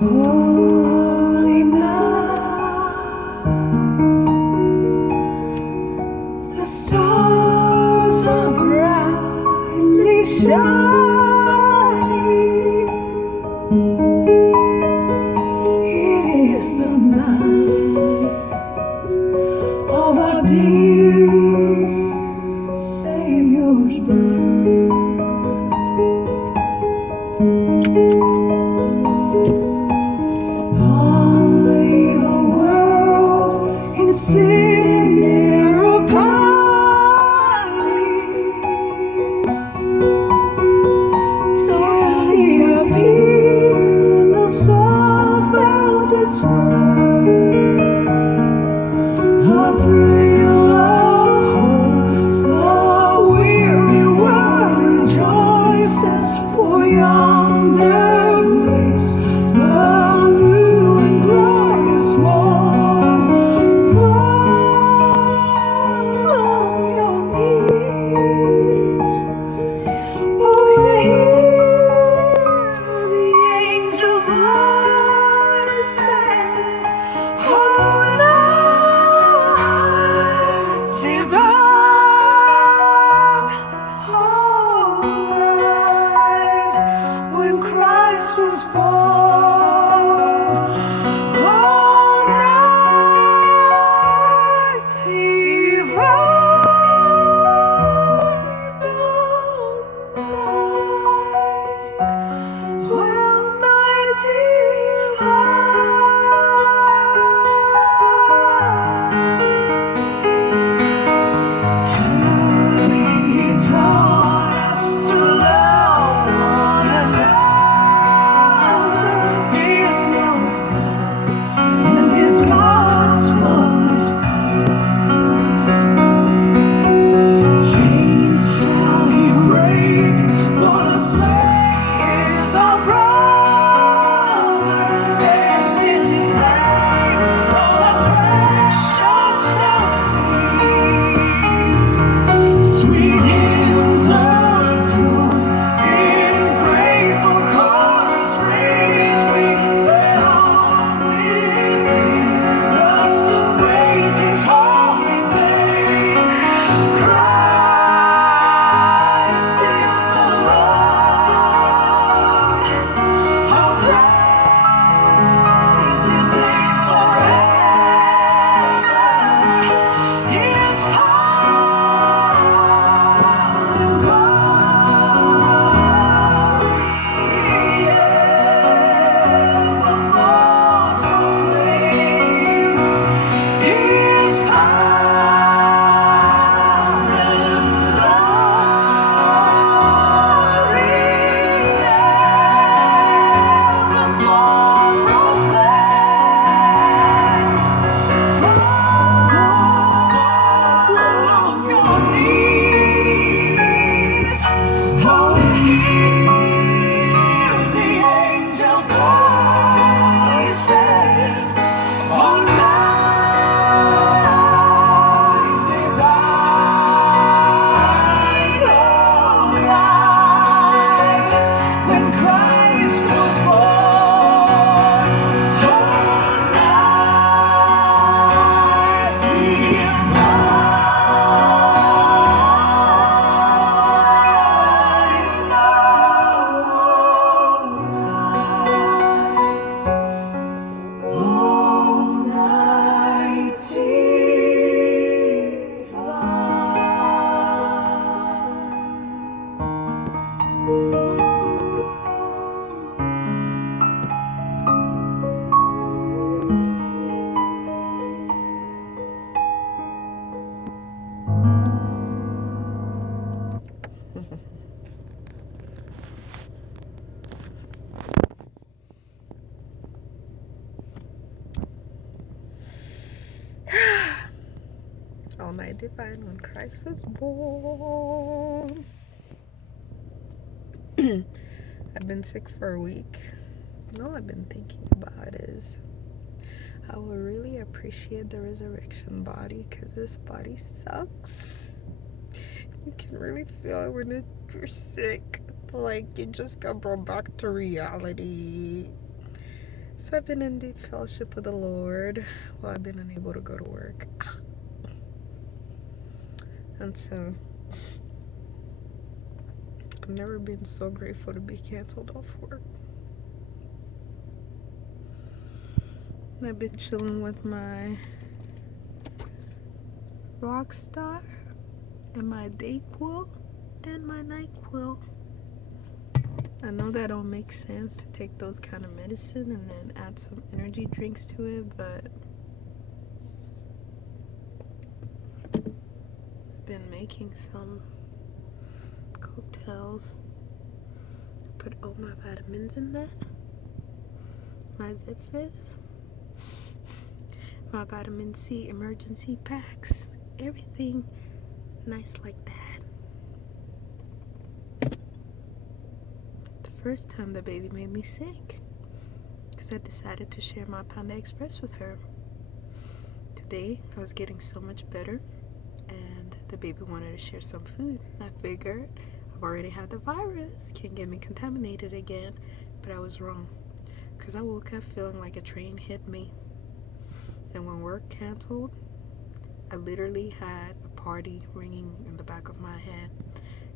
Holy night, the stars are brightly shining. It is the night of our dear Savior's birth. Only the world in sin near pining till he appeared, the soul felt his sway. A thrill of hope, the weary world rejoices for yonder grace, the new and glorious morn. Fall on your knees. Oh, you hear the angels' voices. Holy night, divine. Holy night, when Christ was born. Holy night, divine. When mighty light. Truly he taught us to love one another. He is no son, and his gospel is peace. Chains shall he break, for the slave is our brother, and in his name all oppression shall cease. Sweet hymns of joy in grateful chorus raise we, let all within us praise his holy name. Christ is the Lord. Oh, praise his name forever. His power and glory evermore proclaim. His power and glory evermore proclaim. Fall on your knees. Oh, hear the angel voices. Oh, night divine. Oh, night when Christ was born. Oh, night divine. All night All night divine when Christ was born. I've been sick for a week. And all I've been thinking about is I will really appreciate the resurrection body because this body sucks. You can really feel it when you're sick. It's like you just got brought back to reality. So I've been in deep fellowship with the Lord while I've been unable to go to work. And so I've never been so grateful to be canceled off work. And I've been chilling with my rock star and my Dayquil and my NyQuil. I know that don't make sense to take those kind of medicine and then add some energy drinks to it, but I've been making some cocktails. Put all my vitamins in there, my Zip Fizz, my vitamin C emergency packs, everything nice like that. The first time the baby made me sick because I decided to share my Panda Express with her. Today I was getting so much better and the baby wanted to share some food. I figured I've already had the virus, can't get me contaminated again, but I was wrong because I woke up feeling like a train hit me. And when work canceled, I literally had a party ringing in the back of my head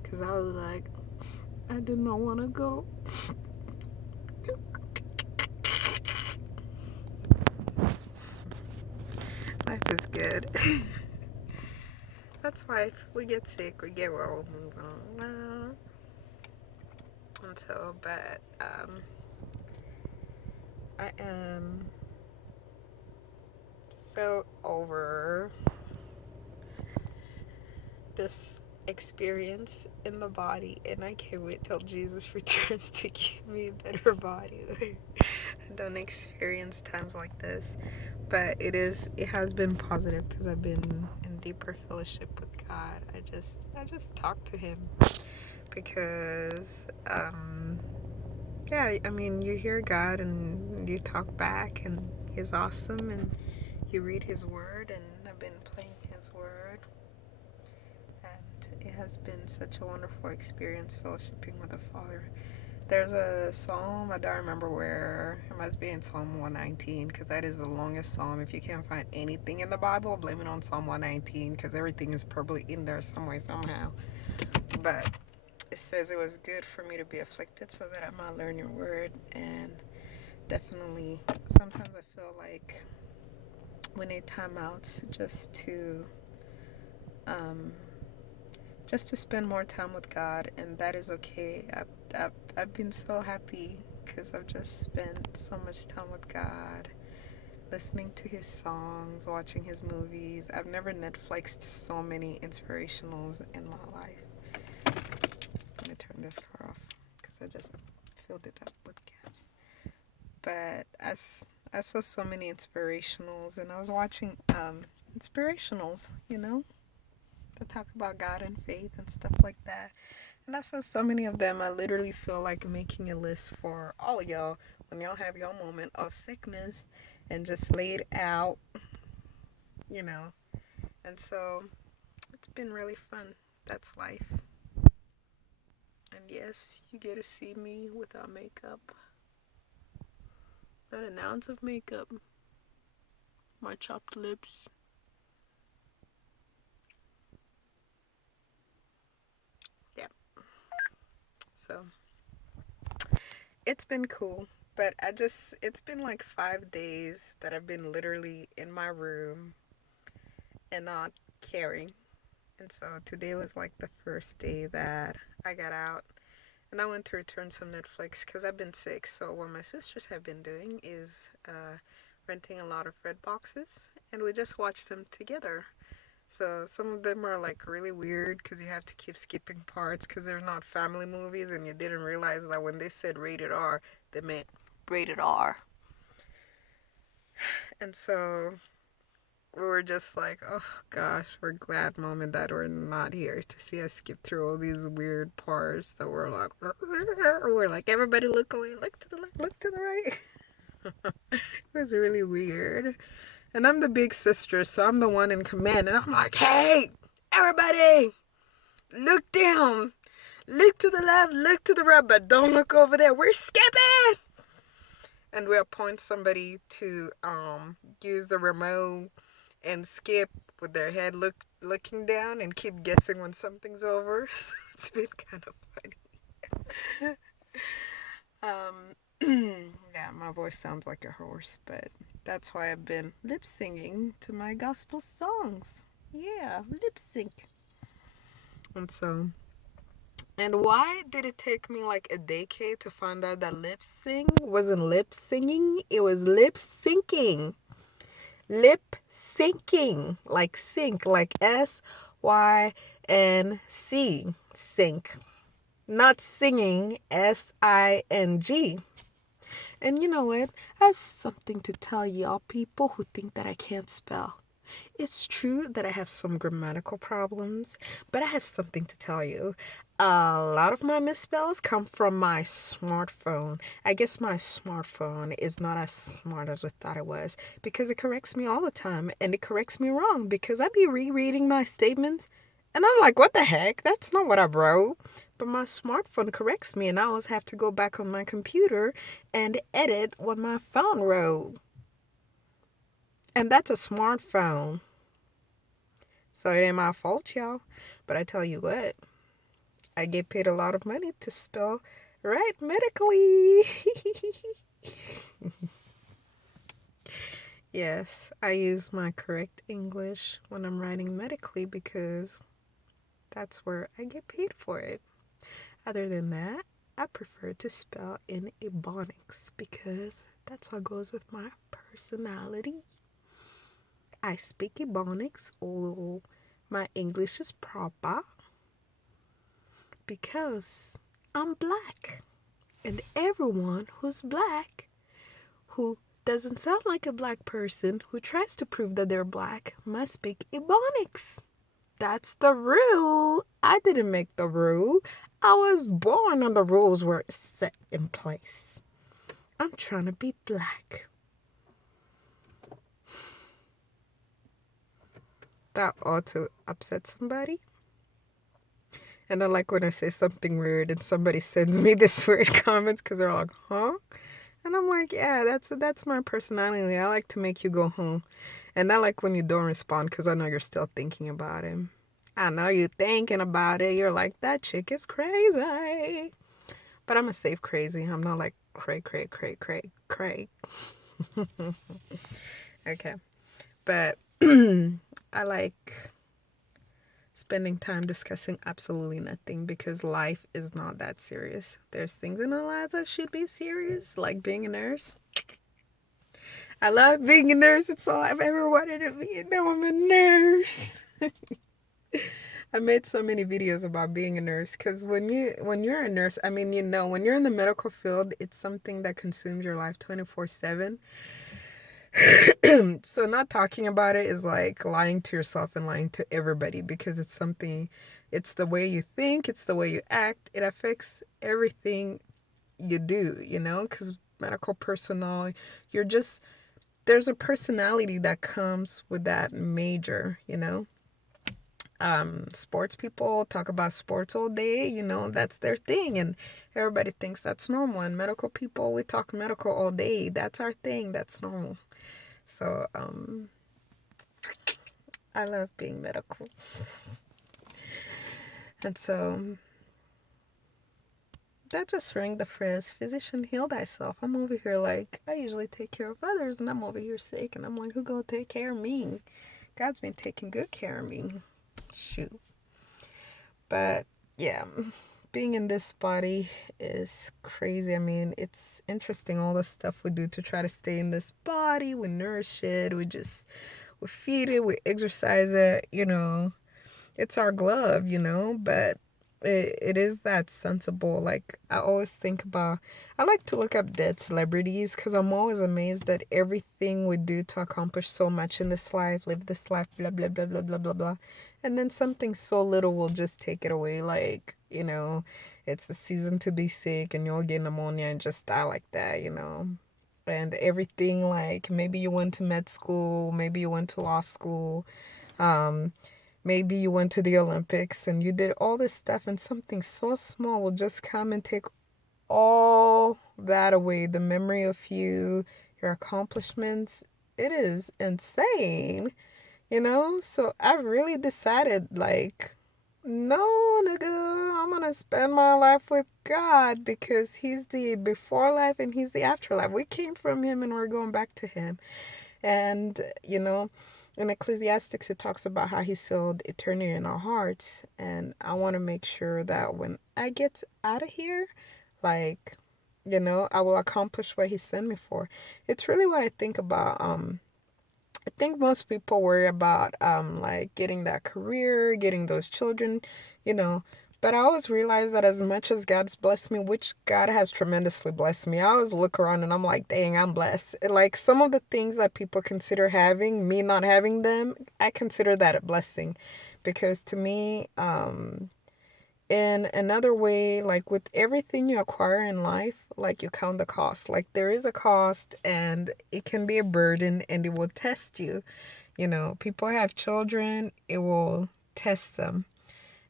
because I was like, I did not want to go. Life is good. That's life. We get sick, we get well, we'll move on. And so, but I am so over this experience in the body, and I can't wait till Jesus returns to give me a better body. I don't experience times like this, but it has been positive because I've been in deeper fellowship with God. I just talk to him because yeah, I mean, you hear God and you talk back and he's awesome, and you read his word, and I've been playing his word, and it has been such a wonderful experience fellowshipping with the Father. There's a psalm, I don't remember where, it must be in Psalm 119 because that is the longest psalm. If you can't find anything in the Bible, blame it on Psalm 119 because everything is probably in there some way, somehow. But it says it was good for me to be afflicted so that I might learn your word. And definitely, sometimes I feel like we need time out just to spend more time with God, and that is okay. I've been so happy because I've just spent so much time with God, listening to his songs, watching his movies. I've never Netflixed so many inspirationals in my life. Let me turn this car off because I just filled it up with gas. But I saw so many inspirationals, and I was watching inspirationals, that talk about God and faith and stuff like that. And I saw so many of them. I literally feel like making a list for all of y'all when y'all have your moment of sickness and just lay it out, you know. And so it's been really fun. That's life. And yes, you get to see me without makeup. Not an ounce of makeup. My chopped lips. Yeah. So it's been cool. But it's been like 5 days that I've been literally in my room and not caring. And so today was like the first day that I got out. And I went to return some Netflix because I've been sick. So what my sisters have been doing is renting a lot of red boxes. And we just watched them together. So some of them are like really weird because you have to keep skipping parts because they're not family movies. And you didn't realize that when they said rated R, they meant rated R. And so we were just like, oh gosh, we're glad, mom and dad were not here to see us skip through all these weird parts that were like, we're like, everybody look away, look to the left, look to the right. It was really weird. And I'm the big sister, so I'm the one in command. And I'm like, hey, everybody, look down, look to the left, look to the right, but don't look over there. We're skipping. and we appoint somebody to use the remote and skip with their head looking down and keep guessing when something's over. So it's been kind of funny. Yeah, my voice sounds like a horse, but that's why I've been lip singing to my gospel songs. Yeah, lip sync. And so, and why did it take me like a decade to find out that lip sing wasn't lip singing? It was lip syncing. Lip syncing. Like sync, like SYNC. Sync. Not singing, SING. And you know what? I have something to tell y'all people who think that I can't spell. It's true that I have some grammatical problems, but I have something to tell you. A lot of my misspells come from my smartphone. I guess my smartphone is not as smart as I thought it was because it corrects me all the time and it corrects me wrong because I be rereading my statements and I'm like, what the heck? That's not what I wrote. But my smartphone corrects me and I always have to go back on my computer and edit what my phone wrote. And that's a smartphone. So it ain't my fault, y'all. But I tell you what, I get paid a lot of money to spell right medically. Yes, I use my correct English when I'm writing medically because that's where I get paid for it. Other than that, I prefer to spell in Ebonics because that's what goes with my personality. I speak Ebonics, although my English is proper because I'm black. And everyone who's black, who doesn't sound like a black person, who tries to prove that they're black, must speak Ebonics. That's the rule. I didn't make the rule. I was born and the rules were set in place. I'm trying to be black. That ought to upset somebody. And I like when I say something weird and somebody sends me this weird comments because they're like, huh? And I'm like, yeah, that's my personality. I like to make you go home. And I like when you don't respond because I know you're still thinking about him. I know you're thinking about it. You're like, that chick is crazy. But I'm a safe crazy. I'm not like cray, cray, cray, cray, cray. Okay. But I like spending time discussing absolutely nothing because life is not that serious. There's things in our lives that should be serious, like being a nurse. I love being a nurse. It's all I've ever wanted to be, and now I'm a nurse. I made so many videos about being a nurse because when you're a nurse, I mean, when you're in the medical field, it's something that consumes your life 24/7. So not talking about it is like lying to yourself and lying to everybody because it's the way you think, it's the way you act, it affects everything you do, because medical personnel, you're just, there's a personality that comes with that major. Sports people talk about sports all day, that's their thing, and everybody thinks that's normal. And medical people, we talk medical all day, that's our thing, that's normal. So I love being medical. And so that just rang the phrase, physician, heal thyself. I'm over here like, I usually take care of others, and I'm over here sick, and I'm like, who gonna take care of me? God's been taking good care of me. Shoot. But yeah, being in this body is crazy. I mean, it's interesting all the stuff we do to try to stay in this body. We nourish it, we feed it, we exercise it, it's our glove, but it is that sensible. Like, I always think about, I like to look up dead celebrities because I'm always amazed that everything we do to accomplish so much in this life, live this life, blah, blah, blah, blah, blah, blah, blah. And then something so little will just take it away. Like, it's the season to be sick and you'll get pneumonia and just die like that. And everything, like, maybe you went to med school, maybe you went to law school, um, maybe you went to the Olympics and you did all this stuff, and something so small will just come and take all that away. The memory of you, your accomplishments, it is insane, you know? So I really decided, like, no, nigga, I'm gonna spend my life with God because He's the before life and He's the afterlife. We came from Him and we're going back to Him. And, in Ecclesiastics, it talks about how He sealed eternity in our hearts. And I want to make sure that when I get out of here, like, I will accomplish what He sent me for. It's really what I think about. I think most people worry about like getting that career, getting those children, you know. But I always realize that as much as God's blessed me, which God has tremendously blessed me, I always look around and I'm like, dang, I'm blessed. Like some of the things that people consider having, me not having them, I consider that a blessing. Because to me, in another way, like with everything you acquire in life, like you count the cost. Like there is a cost and it can be a burden and it will test you. People have children, it will test them.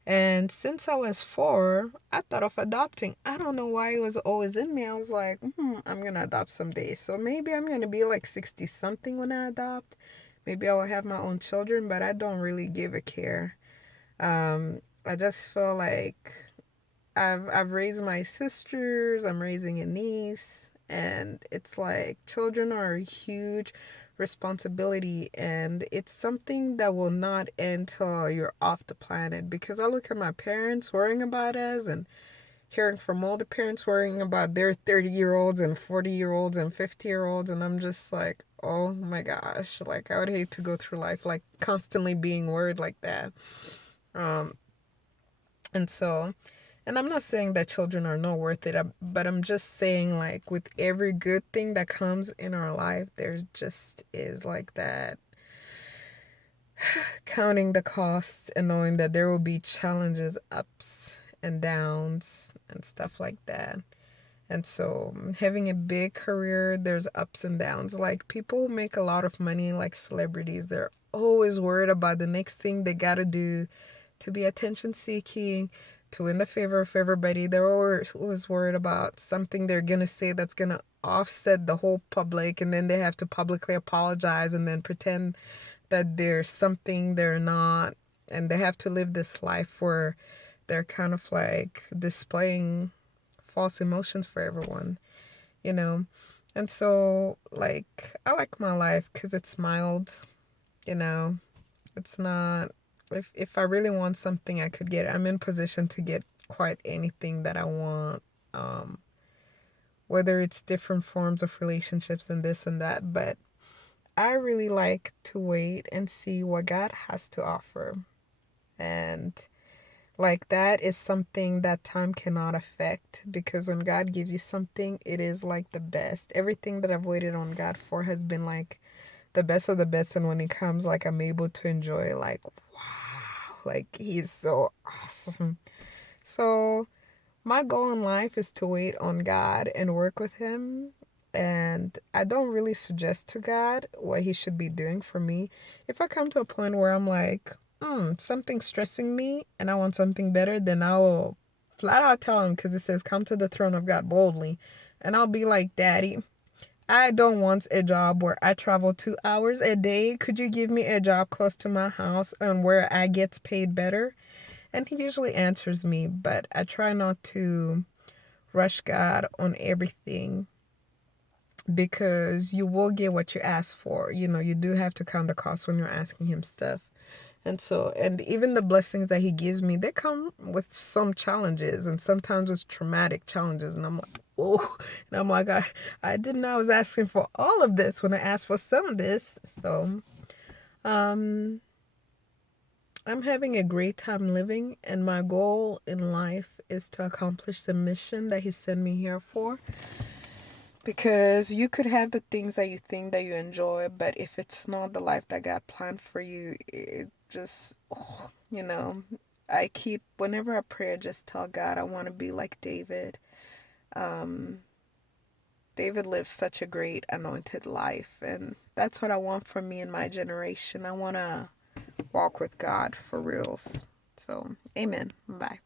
And since I was 4, I thought of adopting. I don't know why it was always in me. I was like, I'm going to adopt someday. So maybe I'm going to be like 60 something when I adopt. Maybe I will have my own children, but I don't really give a care. I just feel like I've raised my sisters, I'm raising a niece, and it's like children are a huge responsibility and it's something that will not end till you're off the planet, because I look at my parents worrying about us and hearing from all the parents worrying about their 30-year-olds and 40-year-olds and 50-year-olds, and I'm just like, oh my gosh, like I would hate to go through life like constantly being worried like that. um and so, and I'm not saying that children are not worth it, but I'm just saying, like, with every good thing that comes in our life, there just is like that counting the costs and knowing that there will be challenges, ups and downs, and stuff like that. And so, having a big career, there's ups and downs. Like, people who make a lot of money, like celebrities, they're always worried about the next thing they gotta do to be attention seeking, to win the favor of everybody. They're always worried about something they're gonna say that's gonna offset the whole public, and then they have to publicly apologize and then pretend that they're something they're not. And they have to live this life where they're kind of like displaying false emotions for everyone, you know? And so, like, I like my life because it's mild, you know? It's not, if I really want something, I could get it. I'm in position to get quite anything that I want, whether it's different forms of relationships and this and that. But I really like to wait and see what God has to offer. And like that is something that time cannot affect, because when God gives you something, it is like the best. Everything that I've waited on God for has been like the best of the best, and when it comes, like I'm able to enjoy, like, wow, like He's so awesome. So my goal in life is to wait on God and work with Him. And I don't really suggest to God what He should be doing for me. If I come to a point where I'm like, something's stressing me and I want something better, then I will flat out tell Him, because it says, come to the throne of God boldly. And I'll be like, Daddy, I don't want a job where I travel 2 hours a day. Could you give me a job close to my house and where I get paid better? And He usually answers me, but I try not to rush God on everything, because you will get what you ask for. You do have to count the cost when you're asking Him stuff. And so, and even the blessings that He gives me, they come with some challenges, and sometimes with traumatic challenges. And I'm like, whoa. And I'm like, I didn't know I was asking for all of this when I asked for some of this. So, um, I'm having a great time living, and my goal in life is to accomplish the mission that He sent me here for. Because you could have the things that you think that you enjoy, but if it's not the life that God planned for you, it just, you know, whenever I pray, I just tell God I want to be like David. Um, David lived such a great anointed life, and that's what I want for me in my generation. I want to walk with God for reals. So, amen. Bye.